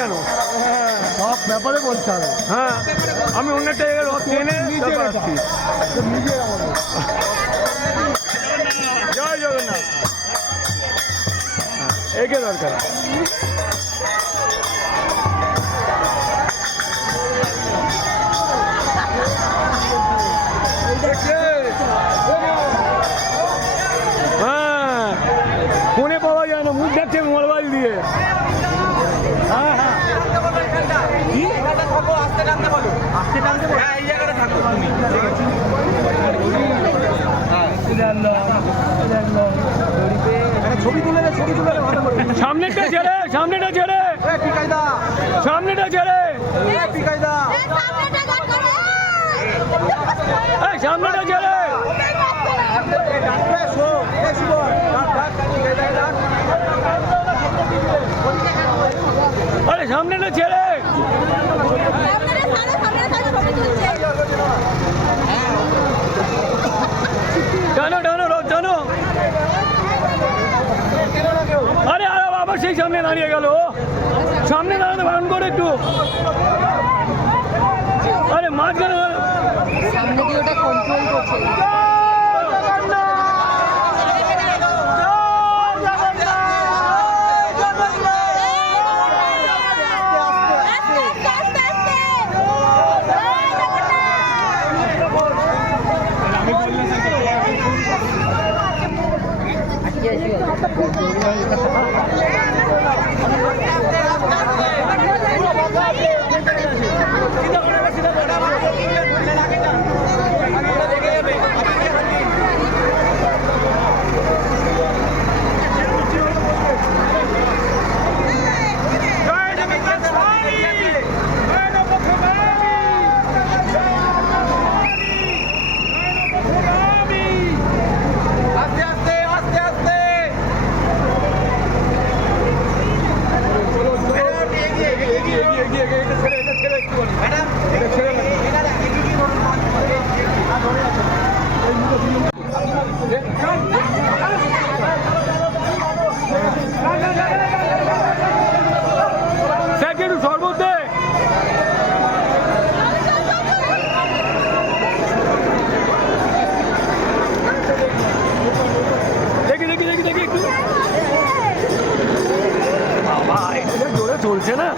কেন? সব ব্যাপারে বলতে হবে। হ্যাঁ, আমি অন্য একটা জায়গায় রথ টেনে তারপর আসছি। জয় জগন্নাথ। হ্যাঁ, একে দরকার। হ্যাঁ, ফোনে পাওয়া যায় না, মুখ দেখছে মোবাইল দিয়ে। হ্যাঁ হ্যাঁ, ছবি তুলে দে, ছবি তুলে দে ভালো করে। সামনেটা ছেড়ে, সামনেটা ছেড়ে, পিকাইদা, সামনেটা ছেড়ে, পিকাইদা, সামনেটা ছেড়ে। আরে সামনেটা ছেড়ে। টানো টানো রথ টানো। আরে আরে আবার সেই সামনে দাঁড়িয়ে গেল। সামনে দাঁড়াতে বারণ করে একটু। আরে মাঝখানে সামনে দিয়ে ওটা কন্ট্রোল করছে। চলছে না।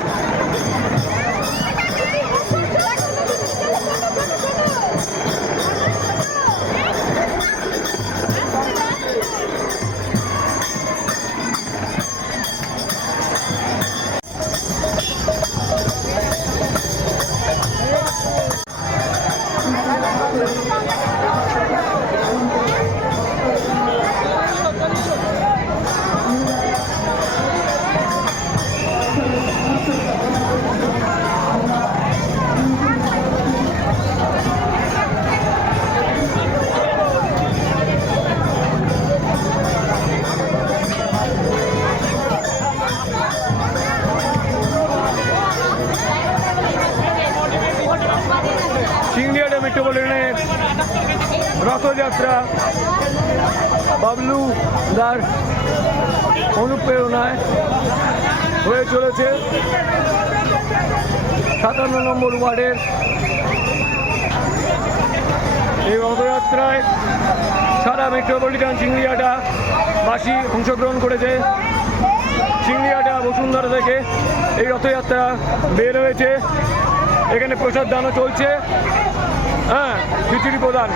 সিংড়িয়াটা মেট্রোপলিটনের রথযাত্রা বাবলু দার অনুপ্রেরণায় হয়ে চলেছে 57 নম্বর ওয়ার্ডের এই রথযাত্রায়। সারা মেট্রোপলিটন সিংড়িয়াটা বাসী অংশগ্রহণ করেছে। সিংড়িয়াটা বসুন্ধরা থেকে এই রথযাত্রা বের হয়েছে। এখানে প্রসাদ দানও চলছে। হ্যাঁ, খিচুড়ি প্রদান।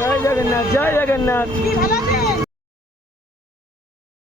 জয় জগন্নাথ, জয় জগন্নাথ।